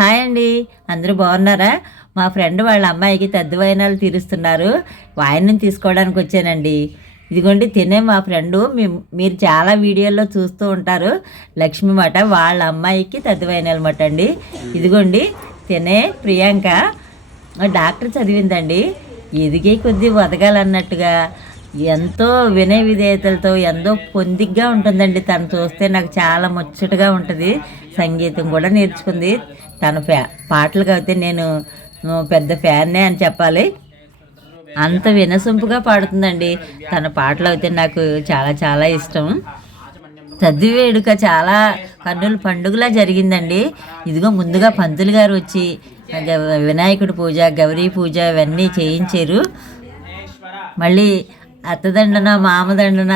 Hi అండి. అందరూ బాగున్నారా? మా ఫ్రెండ్ వాళ్ళ అమ్మాయికి తద్దువైనాలు తీరుస్తున్నారు. వాయినం తీసుకోవడానికి వచ్చానండి. ఇదిగోండి తినే మా ఫ్రెండు. మీ మీరు చాలా వీడియోల్లో చూస్తూ ఉంటారు. లక్ష్మి మాట వాళ్ళ అమ్మాయికి తద్దువైనాలు మాట అండి ఇదిగోండి తినే ప్రియాంక డాక్టర్ చదివిందండి. ఎదిగే కొద్దీ వదగాలన్నట్టుగా ఎంతో వినయ విధేయతలతో ఎంతో పొందిగ్గా ఉంటుందండి. తను చూస్తే నాకు చాలా ముచ్చటగా ఉంటుంది. సంగీతం కూడా నేర్చుకుంది. తన ఫ్యా పాటలు అయితే నేను పెద్ద ఫ్యాన్నే అని చెప్పాలి. అంత వినసొంపుగా పాడుతుందండి. తన పాటలు అయితే నాకు చాలా చాలా ఇష్టం. చదివి వేడుక చాలా కన్నుల పండుగలా జరిగిందండి. ఇదిగో ముందుగా పంతులు గారు వచ్చి వినాయకుడి పూజ గౌరీ పూజ ఇవన్నీ చేయించారు. మళ్ళీ అత్తదండన మామదండన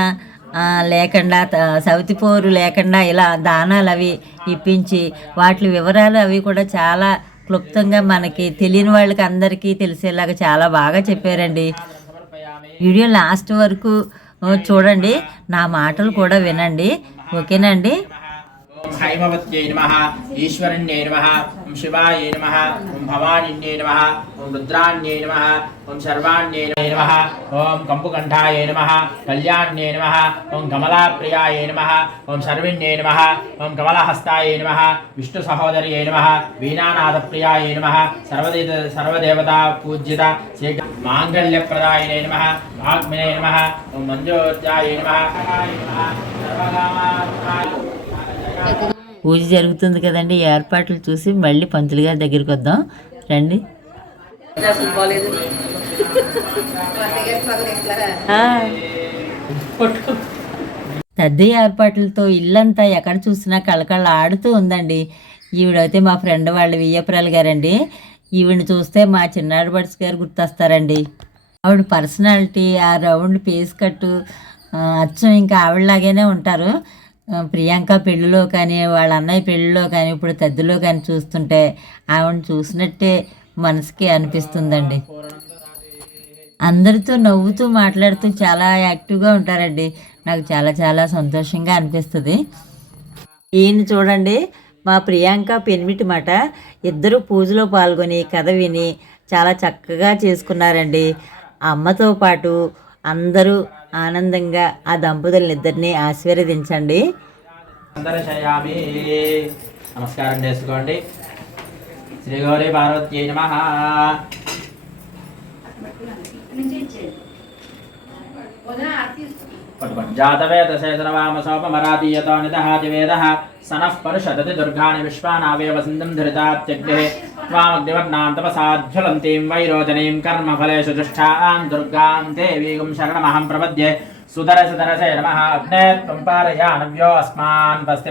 లేకుండా త- సవితి పోరు లేకుండా ఇలా దానాలు అవి ఇప్పించి వాటి వివరాలు అవి కూడా చాలా క్లుప్తంగా మనకి తెలియని వాళ్ళకి అందరికీ తెలిసేలాగా చాలా బాగా చెప్పారండి. వీడియో లాస్ట్ వరకు చూడండి. నా మాటలు కూడా వినండి. ఓకేనండి ఓం హైమవత్యై నమ ఈశ్వరణ్యై నమ ఓం శివాయ నమ ఓం భవానిన్యై నమ ఓం రుద్రాణ్యై నమ ఓం సర్వాణ్యై నమ ఓం కంపుకంఠాయ నమ కళ్యాణ్యై నమ ఓం కమలాప్రియాయ నమ ఓం సర్విణ్యై నమ ఓం కమలహస్తాయ నమ విష్ణు సహోదర్యై నమ వీణానాథప్రియాయ నమ సర్వదే సర్వదేవతా పూజ్యత శ్రీ మాంగళ్యప్రదాయనే నమ వాగ్మినే నమ ఓం మంజోర్జాయ నమ సర్వకామార్థాయ పూజ జరుగుతుంది కదండి. ఏర్పాట్లు చూసి మళ్ళీ పంతులు గారి దగ్గరికి వద్దాం. రండి. పెద్ద ఏర్పాట్లతో ఇల్లంతా ఎక్కడ చూసినా కళకళ ఆడుతూ ఉందండి. ఈవిడైతే మా ఫ్రెండ్ వాళ్ళ వియ్యపురాలు గారండి. ఈవిని చూస్తే మా చిన్నాడు బడ్స్ గారు గుర్తొస్తారండి. ఆవిడ పర్సనాలిటీ ఆ రౌండ్ పేస్ కట్టు అచ్చం ఇంకా ఆవిడలాగానే ఉంటారు. ప్రియాంక పెళ్ళిలో కానీ వాళ్ళ అన్నయ్య పెళ్ళిలో కానీ ఇప్పుడు తద్దిలో కానీ చూస్తుంటే ఆవిడ చూసినట్టే మనసుకి అనిపిస్తుందండి. అందరితో నవ్వుతూ మాట్లాడుతూ చాలా యాక్టివ్గా ఉంటారండి. నాకు చాలా చాలా సంతోషంగా అనిపిస్తుంది. ఈయన చూడండి మా ప్రియాంక పెనిమిటి మాట. ఇద్దరు పూజలో పాల్గొని కథ విని చాలా చక్కగా చేసుకున్నారండి. అమ్మతో పాటు అందరూ ఆనందంగా ఆ దంపతులనిద్దరినీ ఆశీర్వదించండి. నమస్కారం చేసుకోండి. శ్రీ గౌరీ పార్వత్యై నమ. జాతవేద శేషరవామ సోపమరాతీయతో నిదహాతి వేద. సనః పరుషదతి దుర్గాని విశ్వానావేవ సింధం ధరితాత్యగ్నే త్వామగ్నివర్ణాం తపసాజ్వలంతీం వైరోచనీం కర్మఫలేషు దుష్టాం దుర్గాం దేవీగుం శరణమహం ప్రపద్యే. సుధర సుధరసే నమః అగ్నే త్వం పారయానవ్యో అస్మాన్ పస్తి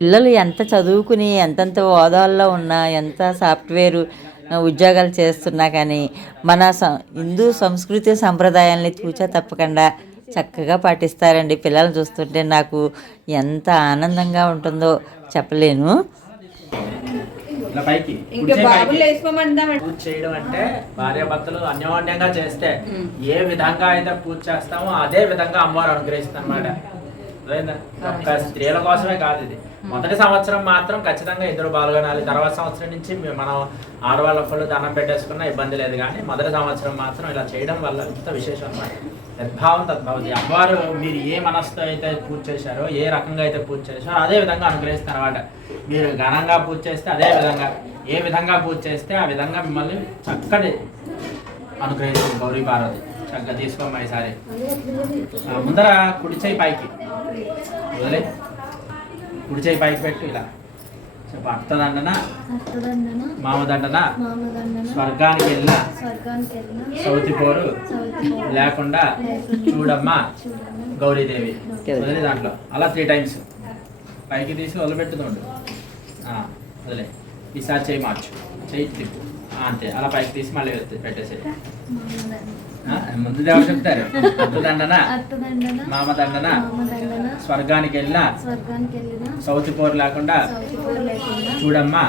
పిల్లలు ఎంత చదువుకుని ఎంతెంత హోదాల్లో ఉన్నా ఎంత సాఫ్ట్వేర్ ఉద్యోగాలు చేస్తున్నా కానీ మన స హిందూ సంస్కృతి సంప్రదాయాల్ని తూచా తప్పకుండా చక్కగా పాటిస్తారండి. పిల్లల్ని చూస్తుంటే నాకు ఎంత ఆనందంగా ఉంటుందో చెప్పలేను. పూజ చేయడం అంటే భార్యాభర్తలు అన్యోన్యంగా చేస్తే ఏ విధంగా అయితే పూజ చేస్తామో అదే విధంగా అమ్మవారు అనుగ్రహిస్తుంది అనమాట స్త్రీల కోసమే కాదు ఇది. మొదటి సంవత్సరం మాత్రం ఖచ్చితంగా ఇద్దరు పాల్గొనాలి. తర్వాత సంవత్సరం నుంచి మనం ఆడవాళ్ళ ఒక్కళ్ళు దండం పెట్టేసుకున్న ఇబ్బంది లేదు కానీ మొదటి సంవత్సరం మాత్రం ఇలా చేయడం వల్ల ఇంత విశేషం అనమాట యద్భావం తద్భవతి. అమ్మవారు మీరు ఏ మనసుతో అయితే పూజ చేశారో ఏ రకంగా అయితే పూజ చేశారో అదే విధంగా అనుగ్రహిస్తారు అనమాట మీరు ఘనంగా పూజ చేస్తే అదే విధంగా ఏ విధంగా పూజ చేస్తే ఆ విధంగా మిమ్మల్ని చక్కటి అనుగ్రహిస్తుంది గౌరీ పార్వతి. చక్కగా తీసుకోమ్మా ఈసారి. ముందర కుడిచేయి పైకి. వదిలే. కుడి చేయి పైకి పెట్టు ఇలా. చెప్పు అర్థదండన మామదండన? స్వర్గానికి వెళ్ళిన? సౌతి పోరు? లేకుండా చూడమ్మా. గౌరీదేవి. వదిలే దాంట్లో. అలా త్రీ టైమ్స్ పైకి తీసి వదిలిపెట్టుకోండి వదిలే. ఈసారి చేయి మార్చు. చేయి తిప్పు. అంతే. అలా పైకి తీసి మళ్ళీ పెట్టేసి ముందు దేవుడు చెప్తారు? అత్త దండన అత్తదండన? మామ దండన మామదండన? స్వర్గానికి వెళ్ళిన సౌతి పోరు లేకుండా చూడమ్మా.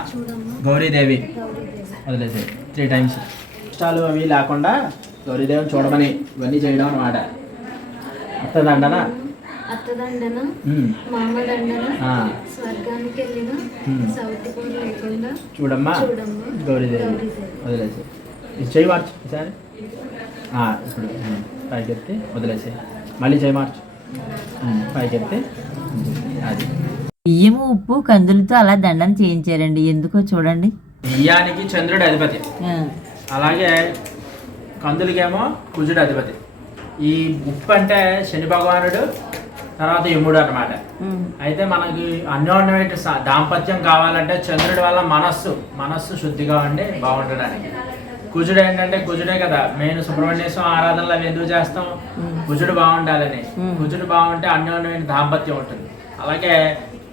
గౌరీదేవి. గౌరీదేవి. వదిలేసి త్రీ టైమ్స్. ఇష్టాలు అవి లేకుండా గౌరీదేవిని చూడమని ఇవన్నీ చేయడం అనమాట అత్త దండన అత్తదండన. మామదండన? స్వర్గానికి వెళ్ళిన లేకుండా చూడమ్మా. గౌరీదేవి. గౌరీదేవి. వదిలేసి చేయి మార్చు ఈసారి. ఇప్పుడు పైకి ఎత్తి వదిలేసి మళ్ళీ చేయి మార్చు. పైకి ఎత్తి అది. బియ్యము ఉప్పు కందులతో అలా దండం చేయించారండి. ఎందుకో చూడండి. బియ్యానికి చంద్రుడు అధిపతి. అలాగే కందులకేమో కుజుడు అధిపతి. ఈ ఉప్పు అంటే శని భగవానుడు తర్వాత యముడు అన్నమాట. ఉమ్, అయితే మనకి అన్యోన్యమైన దాంపత్యం కావాలంటే చంద్రుడి వల్ల మనస్సు మనస్సు శుద్ధిగా ఉండి బాగుండడానికి. కుజుడు ఏంటంటే కుజుడే కదా. మెయిన్ సుబ్రహ్మణ్యేశ్వరం ఆరాధనలు అవి ఎందుకు చేస్తాం? కుజుడు బాగుండాలని. మ్మ్. కుజుడు బాగుంటే అన్యోన్యమైన దాంపత్యం ఉంటుంది. అలాగే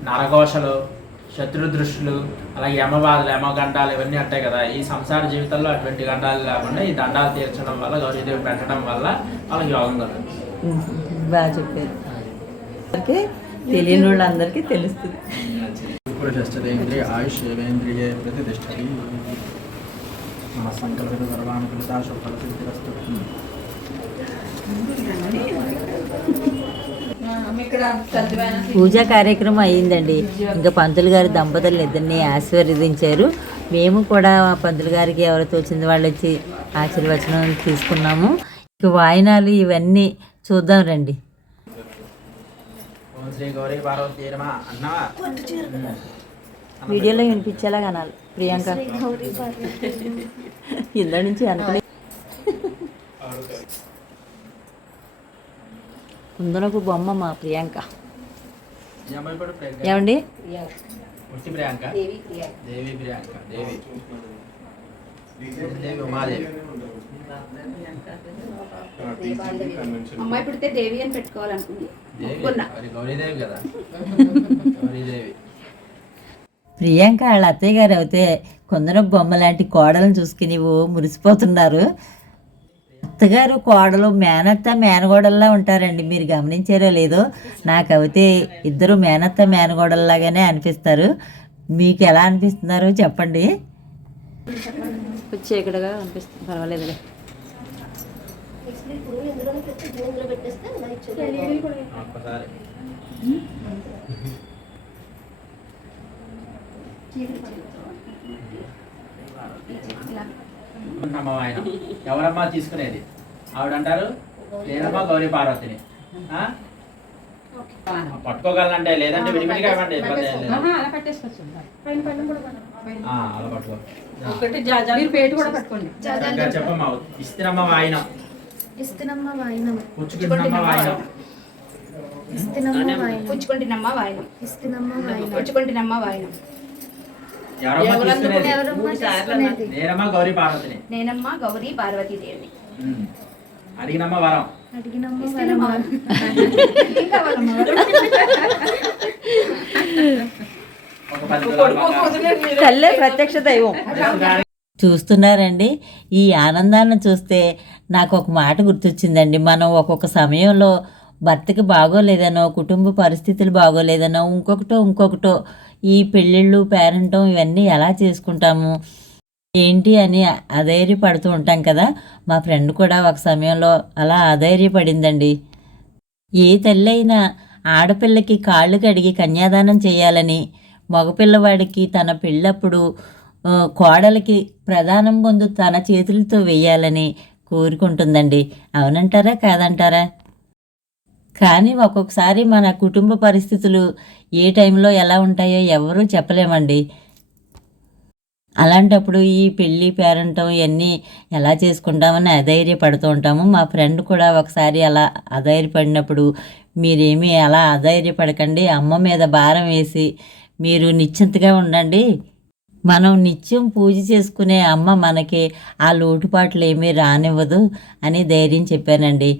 నరఘోషలు శత్రు దృష్టులు అలాగే యమబాధలు యమగండాలు ఇవన్నీ ఉంటాయి కదా. ఈ సంసార జీవితంలో అటువంటి గండాలు లేకుండా ఈ దండాలు తీర్చడం వల్ల గౌరీదేవి పెట్టడం వల్ల వాళ్ళకి యోగం కలుగుతుంది. బాగా చెప్పారు. అందరికీ తెలియని వాళ్ళందరికీ తెలుస్తుంది ఆయుష్ ఏవేంద్రియ మన సంకల్పిత సర్వానుకూలత సిద్ధిరస్తు పూజా కార్యక్రమం అయ్యిందండి. ఇంకా పంతులు గారు దంపతులు ఇద్దరిని ఆశీర్వదించారు. మేము కూడా పంతులు గారికి ఎవరు తోచింది వాళ్ళు వచ్చి ఆశీర్వచనం తీసుకున్నాము. ఇక వాయినాలు ఇవన్నీ చూద్దాం రండి. శ్రీ గౌరీ పార్వతీ అన్నవా? వీడియోలో వినిపించేలా కనాలి. ప్రియాంక. శ్రీ గౌరీ పార్వతి ఇందా నుంచి అనుకుని కుందనపు బొమ్మ మా ప్రియాంక. ఏమండి? పుట్టి ప్రియాంక? దేవి ప్రియాంక. దేవి దేవి. ఉమాదేవి. అమ్మాయి పుడితే దేవి అని పెట్టుకోవాలనుకుంది. గౌరీదేవి కదా. గౌరీదేవి. ప్రియాంక వాళ్ళ అత్తయ్య గారు అయితే కొందరపు బొమ్మ లాంటి కోడలను చూసుకుని ఓ మురిసిపోతున్నారు. అత్తగారు కోడలు మేనత్త మేనగోడల్లా ఉంటారండి. మీరు గమనించారో లేదో నాకు అయితే ఇద్దరు మేనత్త మేనగోడల్లాగానే అనిపిస్తారు. మీకు ఎలా అనిపిస్తున్నారో చెప్పండి. చీకటిగా అనిపిస్తుంది? పర్వాలేదులే. ఆయన ఎవరమ్మా తీసుకునేది? ఆవిడ అంటారు నేనమ్మా గౌరీ పార్వతిని. ఆ? పట్టుకోగలనంటే లేదంటే విడివిడిగా ఇవ్వండి ఇబ్బంది అలా పట్టుకో. మీరు పేటు కూడా పట్టుకోండి. ఇంకా చెప్పమ్మా ఇస్తినమ్మ వాయినం. ఇస్తునమ్మ వాయినం. పుచ్చుకుంటున్నమ్మ వాయినం. ఇస్తునమ్మ వాయినం. పుచ్చుకుంటున్నమ్మ వాయనం. ఇస్తునమ్మ వాయినం. పుచ్చుకుంటున్నమ్మ వాయనం ఎవరమ్మా తీసుకునేది ఎవరమ్మా తీసుకునేది నేనమ్మా గౌరీ పార్వతిని. నేనమ్మ గౌరీ. అడిగినమ్మ వరం. తల్లే ప్రత్యక్ష దైవం. చూస్తున్నారండి ఈ ఆనందాన్ని చూస్తే నాకు ఒక మాట గుర్తొచ్చిందండి. మనం ఒక్కొక్క సమయంలో భర్తకి బాగోలేదనో కుటుంబ పరిస్థితులు బాగోలేదనో ఇంకొకటో ఇంకొకటో ఈ పెళ్ళిళ్ళు పేరంటం ఇవన్నీ ఎలా చేసుకుంటాము? ఏంటి అని అధైర్యపడుతూ ఉంటాం కదా? మా ఫ్రెండ్ కూడా ఒక సమయంలో అలా అధైర్యపడిందండి. ఏ తల్లి అయినా ఆడపిల్లకి కాళ్ళు కడిగి కన్యాదానం చేయాలని మగపిల్లవాడికి తన పెళ్ళప్పుడు కోడలికి ప్రధానం పొందు తన చేతులతో వేయాలని కోరుకుంటుందండి. అవునంటారా కాదంటారా? కానీ ఒక్కొక్కసారి మన కుటుంబ పరిస్థితులు ఏ టైంలో ఎలా ఉంటాయో ఎవరూ చెప్పలేమండి. అలాంటప్పుడు ఈ పెళ్ళి పేరంటం ఇవన్నీ ఎలా చేసుకుంటామని అధైర్యపడుతూ ఉంటాము. మా ఫ్రెండ్ కూడా ఒకసారి అలా అధైర్యపడినప్పుడు మీరేమీ అలా అధైర్యపడకండి. అమ్మ మీద భారం వేసి మీరు నిశ్చింతగా ఉండండి. మనం నిత్యం పూజ చేసుకునే అమ్మ మనకి ఆ లోటుపాట్లు ఏమీ రానివ్వదు అని ధైర్యం చెప్పానండి.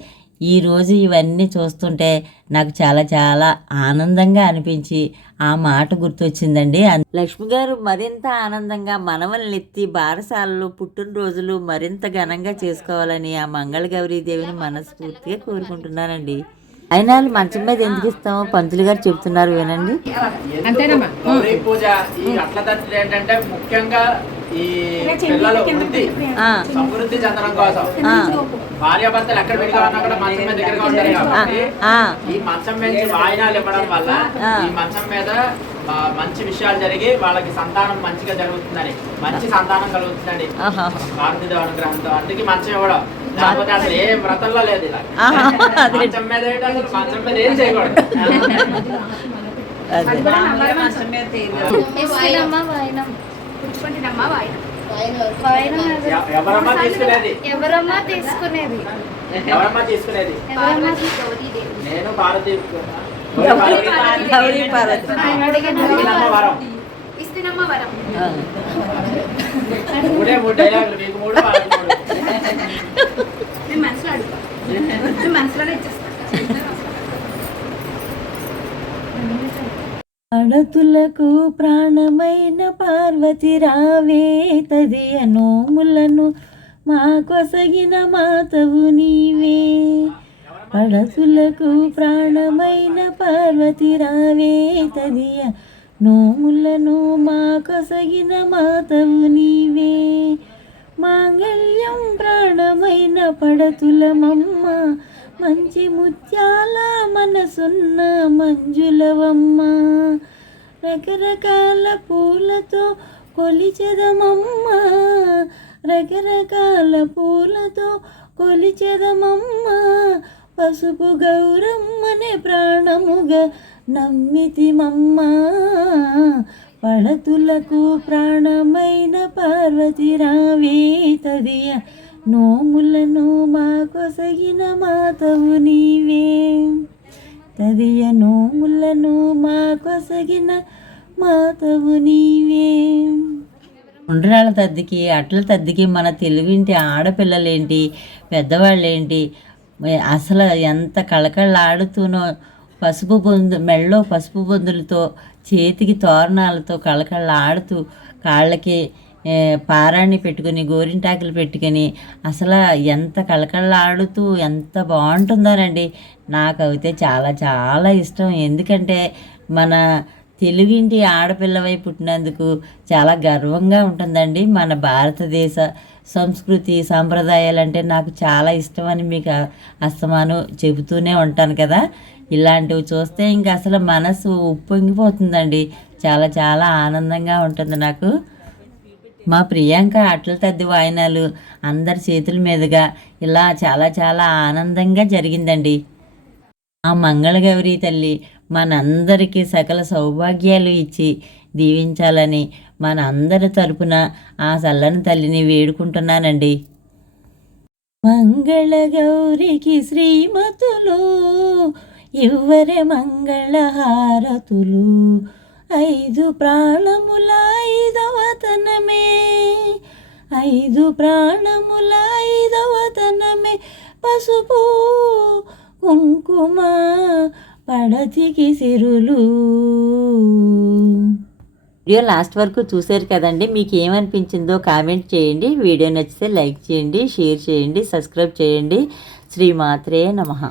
ఈరోజు ఇవన్నీ చూస్తుంటే నాకు చాలా చాలా ఆనందంగా అనిపించి ఆ మాట గుర్తొచ్చిందండి. లక్ష్మి గారు మరింత ఆనందంగా మనవల్ని ఎత్తి బారసాలలు పుట్టినరోజులు మరింత ఘనంగా చేసుకోవాలని ఆ మంగళ గౌరీ దేవిని మనస్ఫూర్తిగా కోరుకుంటున్నానండి. అయినా వాళ్ళు మంచం మీద ఎందుకు ఇస్తామో పంతులు గారు చెప్తున్నారు వినండి. గౌరీ పూజ ఈ అట్ల ఏంటంటే ముఖ్యంగా ఈ పిల్లలు వృద్ధి ఆ, సమృద్ధి చెందడం కోసం. భార్యాభర్తలు ఎక్కడ విడిగా ఉన్నా కూడా మంచం మీద దగ్గరగా ఉంటారు కాబట్టి ఆ, ఈ మంచం మీద వాయినాలు ఇవ్వడం వల్ల. ఈ మంచం మీద మంచి విషయాలు జరిగి వాళ్ళకి సంతానం మంచిగా జరుగుతుందని మంచి సంతానం కలుగుతుందని. ఆహా. భారతీయ అనుగ్రహంతో అందుకే మంచం ఇవ్వడం. లేకపోతే అసలు ఏ వ్రతంలో లేదు ఇలా. మంచం మీద ఏంటి అసలు? మంచం మీద ఏం చేయకూడదు. పుచ్చుకుంటున్నమ్మ వాయినం వాయినం ఎవరు- ఎవ- ఎవరమ్మా తీసుకునేది? ఎవరమ్మా నేను వరం. ఇస్తున్నమ్మ వరం. మూడే మూడు డైలాగులు మీకు మూడు వాళ్ళకి మూడు. మేము మనసులో అడుగుతాం. మేము మనసులోనే ఇచ్చేస్తాం. పడతులకు ప్రాణమైన పార్వతి రావే తదియ నోములను మా కొసగిన మాతవు నీవే. పడతులకు ప్రాణమైన పార్వతి రావే తదియ నోములను మా కొసగిన మాతవు నీవే. మాంగళ్యం ప్రాణమైన పడతులమమ్మ మంచి ముత్యాల మనసున్న మంజులవమ్మ. రకరకాల పూలతో కొలిచెదమమ్మ. రకరకాల పూలతో కొలిచెదమమ్మ. పసుపు గౌరమ్మనే ప్రాణముగా నమ్మితిమమ్మ. పడతులకు ప్రాణమైన పార్వతి రావే తదియ నోములను మాకొసగిన మాతవు నీవే. తదియ నోములను మాకొసగిన మాతవు నీవే. ఉండ్రాళ్ళ తద్దికి అట్ల తద్దికి మన తెలుగింటి ఆడపిల్లలేంటి పెద్దవాళ్ళేంటి అసలు ఎంత కళకళలాడుతూనో పసుపు బొందు మెళ్ళో పసుపు బొందులతో చేతికి తోరణాలతో కళకళలాడుతూ కాళ్ళకి పారాన్ని పెట్టుకుని గోరింటాకులు పెట్టుకొని అసలు ఎంత కళకళలాడుతూ ఎంత బాగుంటుందోనండి. నాకైతే చాలా చాలా ఇష్టం. ఎందుకంటే మన తెలుగింటి ఆడపిల్లవై పుట్టినందుకు చాలా గర్వంగా ఉంటుందండి. మన భారతదేశ సంస్కృతి సాంప్రదాయాలు అంటే నాకు చాలా ఇష్టం అని మీకు అస్తమాను చెబుతూనే ఉంటాను కదా. ఇలాంటివి చూస్తే ఇంకా అసలు మనసు ఉప్పొంగిపోతుందండి. చాలా చాలా ఆనందంగా ఉంటుంది నాకు. మా ప్రియాంక అట్ల తద్ది వాయినాలు అందరి చేతుల మీదుగా ఇలా చాలా చాలా ఆనందంగా జరిగిందండి. ఆ మంగళగౌరి తల్లి మనందరికీ సకల సౌభాగ్యాలు ఇచ్చి దీవించాలని మన అందరి తరపున ఆ చల్లని తల్లిని వేడుకుంటున్నానండి. మంగళగౌరికి శ్రీమతులు ఇవ్వరే మంగళహారతులు. ఐదు ప్రాణముల ఐదవతనమే ఐదు ప్రాణముల ఐదవతనమే పసుపు కుంకుమ పడతికి సిరులు. వీడియో లాస్ట్ వరకు చూశారు కదండి మీకు ఏమనిపించిందో కామెంట్ చేయండి. వీడియో నచ్చితే లైక్ చేయండి షేర్ చేయండి సబ్స్క్రైబ్ చేయండి. శ్రీమాత్రే నమః.